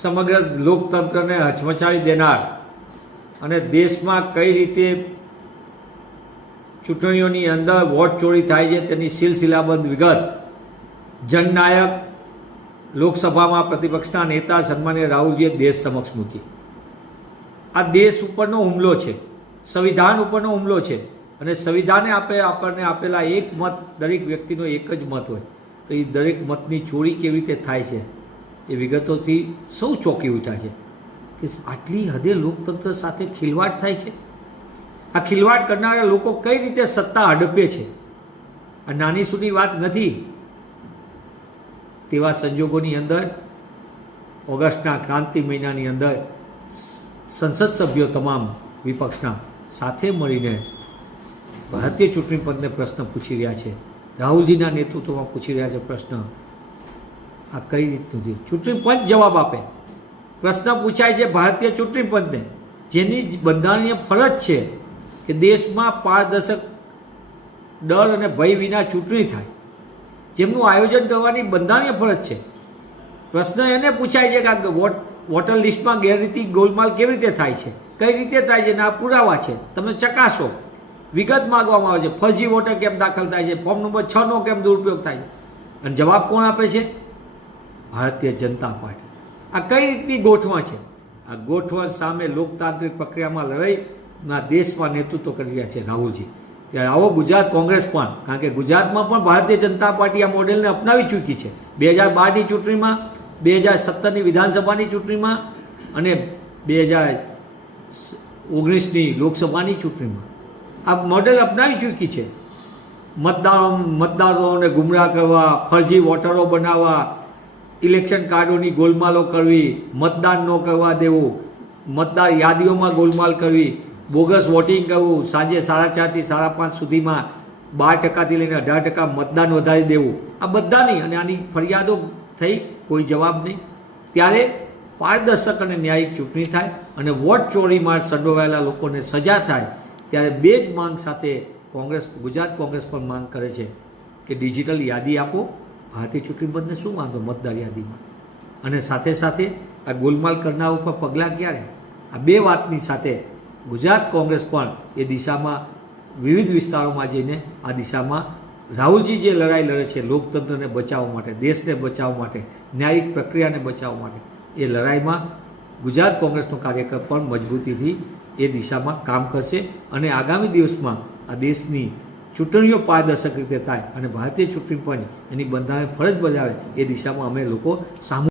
સમગ્ર લોકતંત્રને હચમચાવી દેનાર અને દેશમાં કઈ રીતે ચૂંટણીઓની અંદર વોટ ચોરી થાય છે તેની સિલસિલાબંધ વિગત જનનાયક લોકસભામાં પ્રતિપક્ષના નેતા સન્માનીય રાહુલજીએ દેશ સમક્ષ મૂકી. આ દેશ ઉપરનો હુમલો છે, સંવિધાન ઉપરનો હુમલો છે અને સંવિધાને આપણને આપેલા એક મત, દરેક વ્યક્તિનો એક જ મત હોય, તો એ દરેક મતની ચોરી કેવી રીતે થાય છે એ વિગતોથી સૌ ચોંકી ઉઠ્યા છે કે આટલી હદે લોકતંત્ર સાથે ખિલવાડ થાય છે. આ ખિલવાડ કરનારા લોકો કઈ રીતે સત્તા હડપે છે. આ નાની સૂની વાત નથી. તેવા સંજોગોની અંદર ઓગસ્ટના ક્રાંતિ મહિનાની અંદર સંસદ સભ્યો તમામ વિપક્ષના સાથે મળીને ભારતીય ચૂંટણી પંચને પ્રશ્ન પૂછી રહ્યા છે. રાહુલજીના નેતૃત્વમાં પૂછી રહ્યા છે પ્રશ્ન. આ કઈ રીતનું છે? ચૂંટણી પંચ જવાબ આપે. પ્રશ્ન પૂછાય છે ભારતીય ચૂંટણી પંચને, જેની બંધારણીય ફરજ છે કે દેશમાં પારદર્શક, ડર અને ભય વિના ચૂંટણી થાય, જેમનું આયોજન કરવાની બંધારણીય ફરજ છે. પ્રશ્ન એને પૂછાય છે કે આ વોટર લિસ્ટમાં ગેરરીતિ, ગોલમાલ કેવી રીતે થાય છે, કઈ રીતે થાય છે, અને આ પુરાવા છે, તમે ચકાસો. વિગત માગવામાં આવે છે. ફરજી વોટર કેમ દાખલ થાય છે, ફોર્મ નંબર 6નો કેમ દુરુપયોગ થાય છે, અને જવાબ કોણ આપે છે? ભારતીય જનતા પાર્ટી. આ કઈ રીતની ગોઠવણ છે? આ ગોઠવણ સામે લોકતાંત્રિક પ્રક્રિયામાં લડાઈના દેશમાં નેતૃત્વ કરી રહ્યા છે રાહુલજી. ત્યારે આવો ગુજરાત કોંગ્રેસ પણ, કારણ કે ગુજરાતમાં પણ ભારતીય જનતા પાર્ટી આ મોડેલને અપનાવી ચૂકી છે. 2012ની ચૂંટણીમાં, 2017ની વિધાનસભાની ચૂંટણીમાં અને 2019ની લોકસભાની ચૂંટણીમાં આ મોડેલ અપનાવી ચૂકી છે. મતદારોને ગુમરાહ કરવા, ફરજી વોટરો બનાવવા, ઇલેક્શન કાર્ડોની ગોલમાલો કરવી, મતદાન ન કરવા દેવું, મતદાર યાદીઓમાં ગોલમાલ કરવી, બોગસ વોટિંગ કરવું, સાંજે 4:30થી 5:30 સુધીમાં 12%થી લઈને 18% મતદાન વધારી દેવું, આ બધાની અને આની ફરિયાદો થઈ, કોઈ જવાબ નહીં. ત્યારે પારદર્શક અને ન્યાયિક ચૂંટણી થાય અને વોટ ચોરીમાં સંડોવાયેલા લોકોને સજા થાય. ત્યારે બે જ માંગ સાથે ગુજરાત કોંગ્રેસ પણ માંગ કરે છે કે ડિજિટલ યાદી આપો. ભારતીય ચૂંટણી પંચને શું વાંધો મતદાર યાદીમાં, અને સાથે સાથે આ ગોલમાલ કરનાર ઉપર પગલાં ક્યારે? આ બે વાતની સાથે ગુજરાત કોંગ્રેસ પણ એ દિશામાં વિવિધ વિસ્તારોમાં જઈને આ દિશામાં રાહુલજી જે લડાઈ લડે છે લોકતંત્રને બચાવવા માટે, દેશને બચાવવા માટે, ન્યાયિક પ્રક્રિયાને બચાવવા માટે, એ લડાઈમાં ગુજરાત કોંગ્રેસનો કાર્યકર પણ મજબૂતીથી એ દિશામાં કામ કરશે. અને આગામી દિવસમાં આ દેશની ચૂંટણીઓ પારદર્શક રીતે થાય અને ભારતીય ચૂંટણી પંચ એની બંધારણીય ફરજ બજાવે એ દિશામાં અમે લોકો સામૂહિક